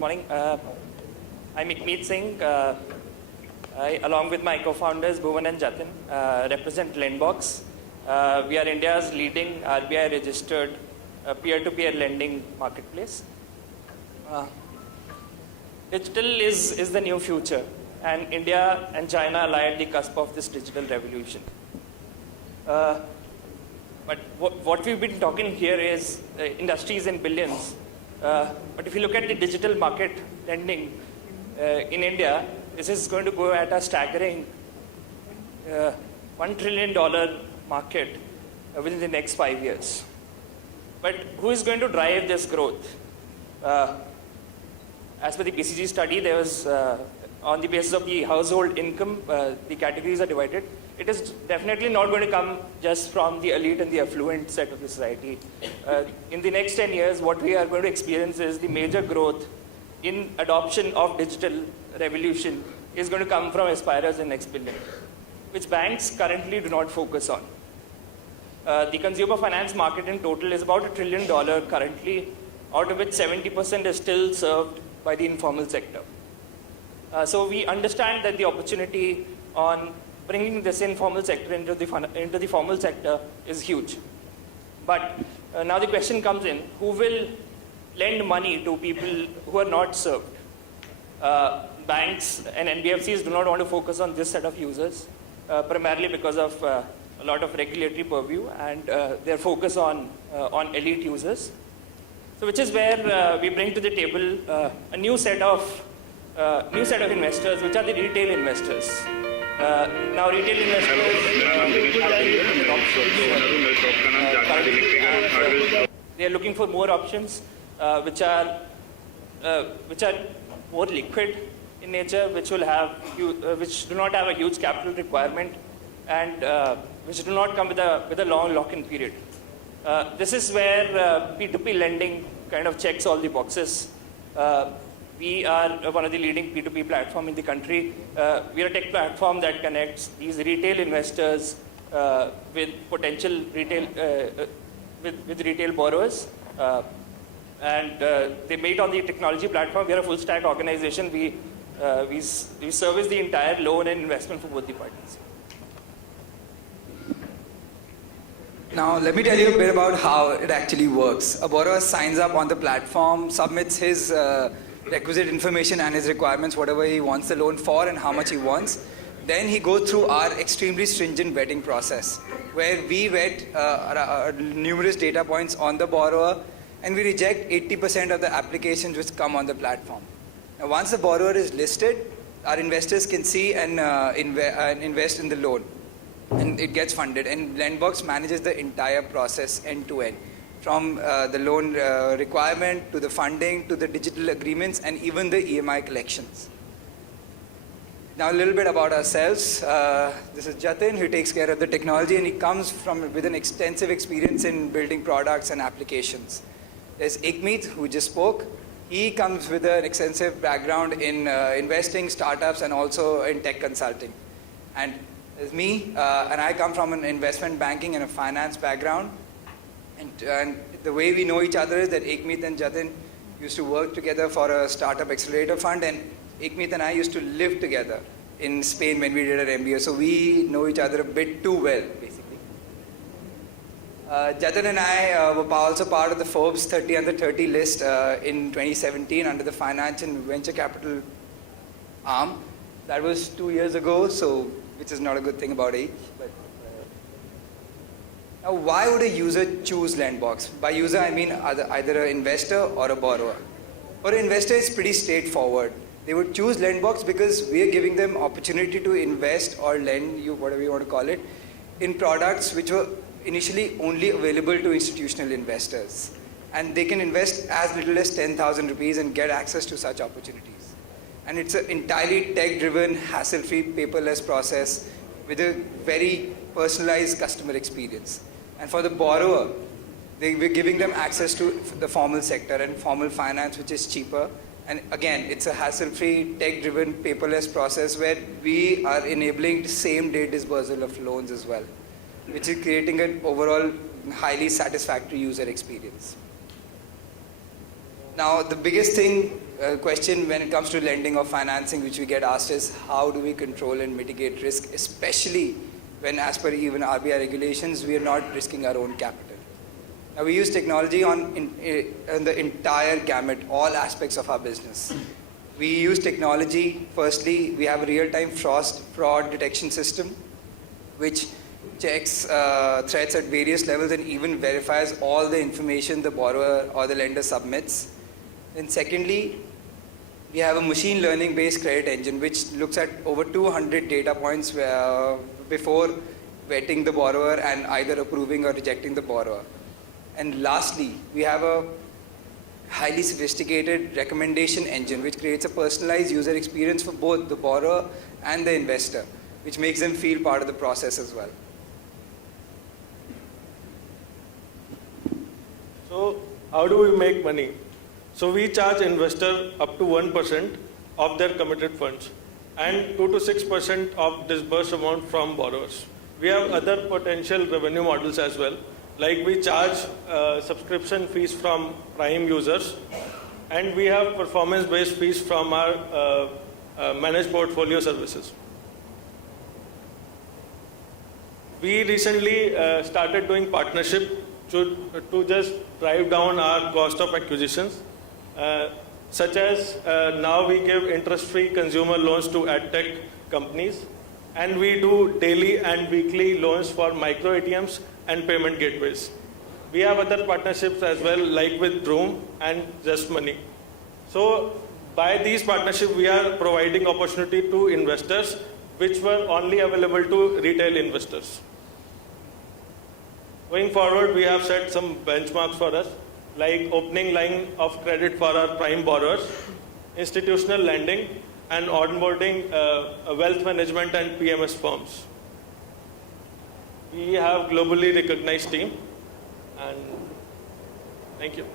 morning. I'm Ikmeet Singh. I, along with my co-founders Bhuvan and Jatin, represent Lendbox. We are India's leading RBI-registered peer-to-peer lending marketplace. Digital is the new future, and India and China lie at the cusp of this digital revolution. But what we've been talking here is industries in billions. But if you look at the digital market lending in India, this is going to go at a staggering $1 trillion market within the next 5 years. But who is going to drive this growth? As per the BCG study, there was, on the basis of the household income, the categories are divided. It is definitely not going to come just from the elite and the affluent set of the society. In the next 10 years, what we are going to experience is the major growth in adoption of digital revolution is going to come from aspirers in next billion, which banks currently do not focus on. The consumer finance market in total is about $1 trillion currently, out of which 70% is still served by the informal sector. So we understand that the opportunity on bringing this informal sector into the formal sector is huge. But now the question comes in, who will lend money to people who are not served? Banks and NBFCs do not want to focus on this set of users, primarily because of a lot of regulatory purview and their focus on elite users. So which is where we bring to the table a new set of investors, which are the retail investors. Now retail investors they are looking for more options which are more liquid in nature, which do not have a huge capital requirement, and which do not come with a long lock-in period. This is where P2P lending kind of checks all the boxes. We are one of the leading P2P platform in the country. We are a tech platform that connects these retail investors with potential retail with retail borrowers, and they meet on the technology platform. We are a full stack organization. We service the entire loan and investment for both the parties. Now, let me tell you a bit about how it actually works. A borrower signs up on the platform, submits his requisite information and his requirements, whatever he wants the loan for and how much he wants. Then he goes through our extremely stringent vetting process, where we vet numerous data points on the borrower, and we reject 80% of the applications which come on the platform. Now, once the borrower is listed, our investors can see and invest in the loan, and it gets funded. And Lendbox manages the entire process end to end, from the loan requirement to the funding to the digital agreements and even the EMI collections. Now a little bit about ourselves. This is Jatin, who takes care of the technology, and he comes with an extensive experience in building products and applications. There's Ikmeet, who just spoke. He comes with an extensive background in investing, startups, and also in tech consulting. And there's me, and I come from an investment banking and a finance background. And the way we know each other is that Ikmeet and Jatin used to work together for a startup accelerator fund, and Ikmeet and I used to live together in Spain when we did our MBA, so we know each other a bit too well, basically. Jatin and I were also part of the Forbes 30 under 30 list in 2017 under the finance and venture capital arm. That was 2 years ago, so which is not a good thing about age. But now, why would a user choose Lendbox? By user, I mean either an investor or a borrower. For an investor, it's pretty straightforward. They would choose Lendbox because we are giving them opportunity to invest or lend, you whatever you want to call it, in products which were initially only available to institutional investors. And they can invest as little as 10,000 rupees and get access to such opportunities. And it's an entirely tech-driven, hassle-free, paperless process with a very personalized customer experience. And for the borrower, we're giving them access to the formal sector and formal finance, which is cheaper. And again, it's a hassle-free, tech-driven, paperless process where we are enabling same-day disbursal of loans as well, which is creating an overall highly satisfactory user experience. Now, the biggest thing question when it comes to lending or financing, which we get asked is how do we control and mitigate risk, especially when, as per even RBI regulations, we are not risking our own capital. Now, we use technology on the entire gamut, all aspects of our business. We use technology. Firstly, we have a real-time fraud detection system, which checks threats at various levels and even verifies all the information the borrower or the lender submits. And secondly, we have a machine learning based credit engine which looks at over 200 data points before vetting the borrower and either approving or rejecting the borrower. And lastly, we have a highly sophisticated recommendation engine which creates a personalized user experience for both the borrower and the investor, which makes them feel part of the process as well. So how do we make money? So we charge investor up to 1% of their committed funds and 2 to 6% of disbursed amount from borrowers. We have other potential revenue models as well. Like we charge subscription fees from prime users, and we have performance-based fees from our managed portfolio services. We recently started doing partnership to just drive down our cost of acquisitions, such as now we give interest-free consumer loans to AdTech companies, and we do daily and weekly loans for micro ATMs and payment gateways. We have other partnerships as well, like with Droom and Just Money. So by these partnerships, we are providing opportunity to investors which were only available to retail investors. Going forward, we have set some benchmarks for us, like opening line of credit for our prime borrowers, institutional lending, and onboarding wealth management and PMS firms. We have globally recognized team, and thank you.